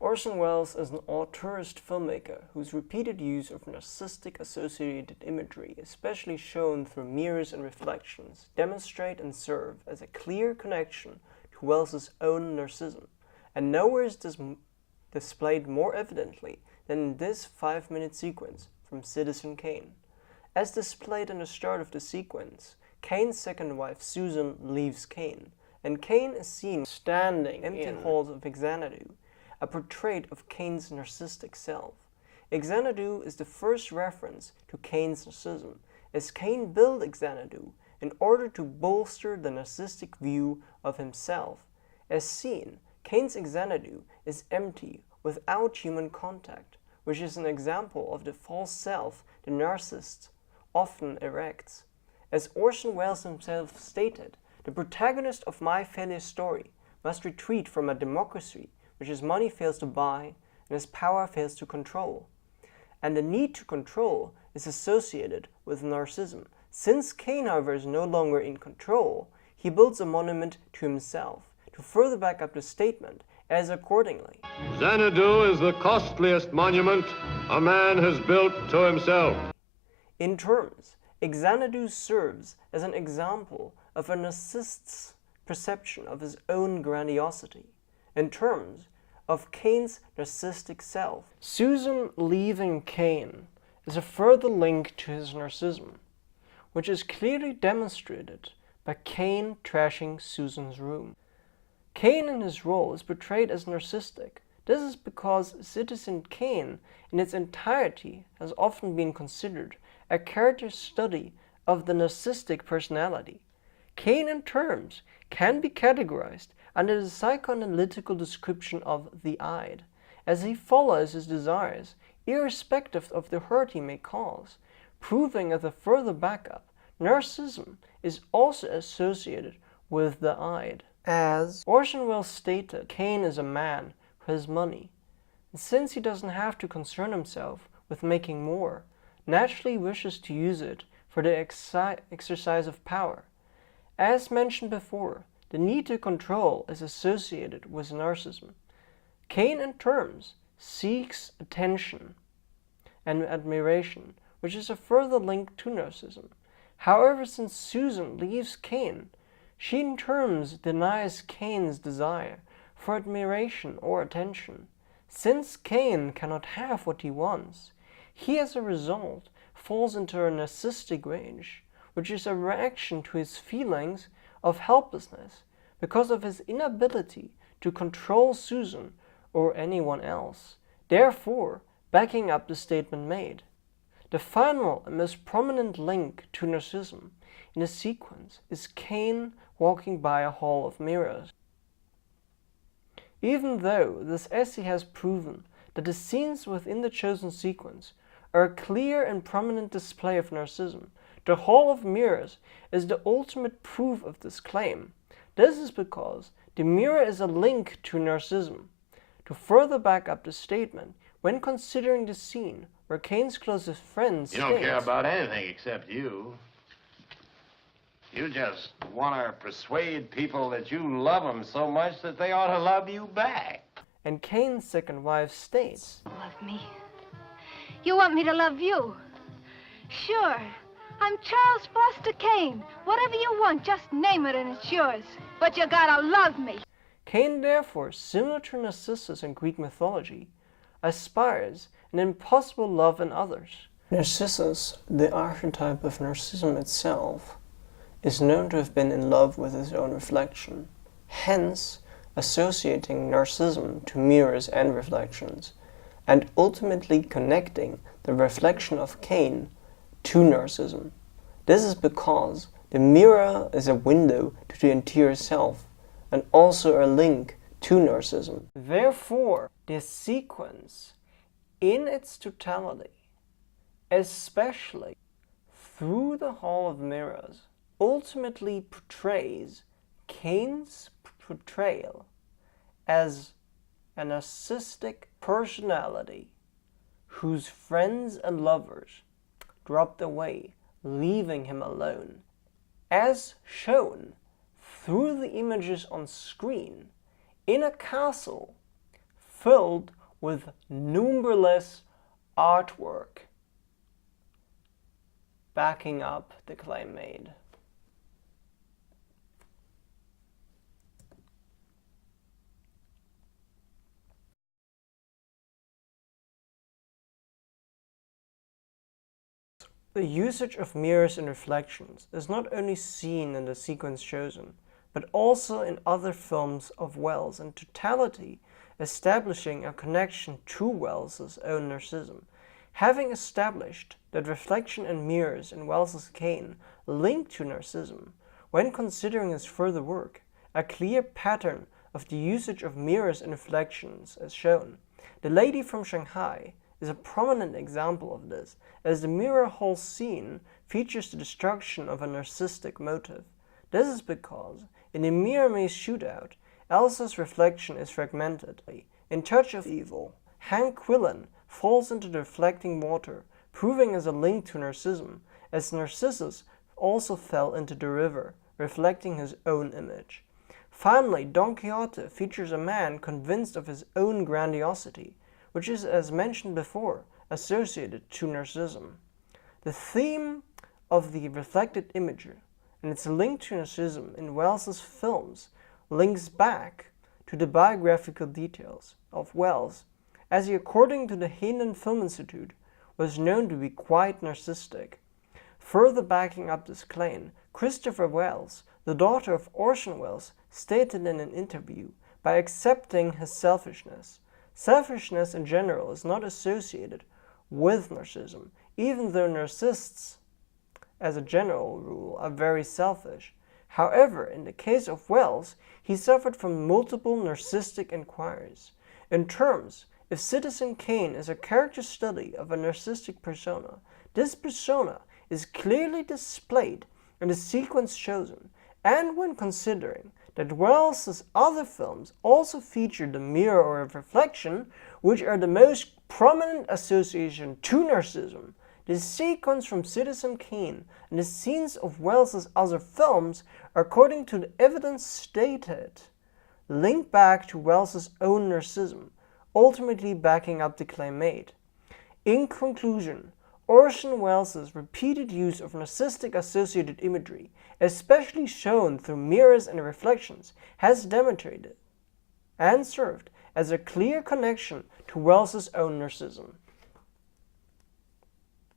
Orson Welles is an auteurist filmmaker whose repeated use of narcissistic associated imagery, especially shown through mirrors and reflections, demonstrate and serve as a clear connection to Welles's own narcissism, and nowhere is this displayed more evidently than in this 5-minute sequence from Citizen Kane. As displayed in the start of the sequence, Kane's second wife Susan leaves Kane, and Kane is seen standing in empty halls of Xanadu, a portrait of Kane's narcissistic self. Xanadu is the first reference to Kane's narcissism, as Kane built Xanadu in order to bolster the narcissistic view of himself. As seen, Kane's Xanadu is empty, without human contact, which is an example of the false self the narcissist often erects. As Orson Welles himself stated, the protagonist of my failure story must retreat from a democracy which his money fails to buy and his power fails to control. And the need to control is associated with narcissism. Since Kane, however, is no longer in control, he builds a monument to himself to further back up the statement as accordingly. Xanadu is the costliest monument a man has built to himself. In terms, Xanadu serves as an example of a narcissist's perception of his own grandiosity. In terms of Kane's narcissistic self, Susan leaving Kane is a further link to his narcissism, which is clearly demonstrated by Kane trashing Susan's room. Kane in his role is portrayed as narcissistic. This is because Citizen Kane in its entirety has often been considered a character study of the narcissistic personality. Kane in terms can be categorized under the psychoanalytical description of the id, as he follows his desires, irrespective of the hurt he may cause, proving as a further backup, narcissism is also associated with the id. As Orson Welles stated, Kane is a man who has money, and since he doesn't have to concern himself with making more, naturally wishes to use it for the exercise of power. As mentioned before, the need to control is associated with narcissism. Kane in terms seeks attention and admiration, which is a further link to narcissism. However, since Susan leaves Kane, she in terms denies Kane's desire for admiration or attention. Since Kane cannot have what he wants, he as a result falls into a narcissistic rage, which is a reaction to his feelings of helplessness because of his inability to control Susan or anyone else, therefore backing up the statement made. The final and most prominent link to narcissism in the sequence is Kane walking by a hall of mirrors. Even though this essay has proven that the scenes within the chosen sequence are a clear and prominent display of narcissism, the Hall of Mirrors is the ultimate proof of this claim. This is because the mirror is a link to narcissism. To further back up the statement, when considering the scene where Kane's closest friend states, "You don't care about anything except you. You just want to persuade people that you love them so much that they ought to love you back." And Kane's second wife states, "Love me? You want me to love you? Sure. I'm Charles Foster Kane. Whatever you want, just name it and it's yours. But you gotta love me." Kane, therefore, similar to Narcissus in Greek mythology, aspires an impossible love in others. Narcissus, the archetype of narcissism itself, is known to have been in love with his own reflection, hence associating narcissism to mirrors and reflections, and ultimately connecting the reflection of Kane to narcissism. This is because the mirror is a window to the interior self, and also a link to narcissism. Therefore, the sequence in its totality, especially through the Hall of Mirrors, ultimately portrays Kane's portrayal as a narcissistic personality whose friends and lovers dropped away, leaving him alone. As shown through the images on screen, in a castle filled with numberless artwork backing up the claim made. The usage of mirrors and reflections is not only seen in the sequence chosen, but also in other films of Wells in totality, establishing a connection to Wells's own narcissism. Having established that reflection and mirrors in Wells's Kane link to narcissism, when considering his further work, a clear pattern of the usage of mirrors and reflections is shown. The Lady from Shanghai is a prominent example of this, as the mirror hole scene features the destruction of a narcissistic motive. This is because, in the mirror maze shootout, Elsa's reflection is fragmented. In Touch of Evil, Hank Quillen falls into the reflecting water, proving as a link to narcissism, as Narcissus also fell into the river, reflecting his own image. Finally, Don Quixote features a man convinced of his own grandiosity, which is, as mentioned before, associated to narcissism. The theme of the reflected image and its link to narcissism in Wells's films links back to the biographical details of Wells, as he, according to the Hainan Film Institute, was known to be quite narcissistic. Further backing up this claim, Christopher Wells, the daughter of Orson Welles, stated in an interview, by accepting his selfishness. Selfishness in general is not associated with narcissism, even though narcissists, as a general rule, are very selfish. However, in the case of Wells, he suffered from multiple narcissistic inquiries. In terms, if Citizen Kane is a character study of a narcissistic persona, this persona is clearly displayed in the sequence chosen, and when considering that Wells's other films also feature the mirror or reflection, which are the most prominent association to narcissism, the sequence from Citizen Kane and the scenes of Wells's other films, according to the evidence stated, link back to Wells's own narcissism, ultimately backing up the claim made. In conclusion, Orson Welles' repeated use of narcissistic associated imagery, especially shown through mirrors and reflections, has demonstrated and served as a clear connection to Welles' own narcissism.